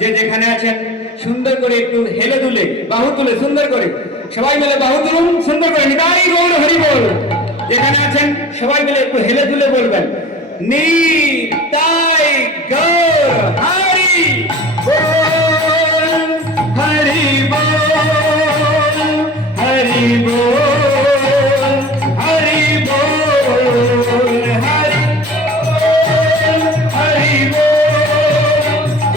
যে যেখানে আছেন, সুন্দর করে একটু হেলে দুলে, বাহু তুলে, সুন্দর করে। সবাই মিলে বাহু তুলুন, সুন্দর করে। নিতাই গৌর হরি বল। যেখানে আছেন, সবাই মিলে একটু হেলে দুলে বলবেন। নিতাই গৌর হরি হরি বল হরি বল হরি বল হরি বল হরি বল।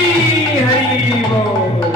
हरी हरी बोल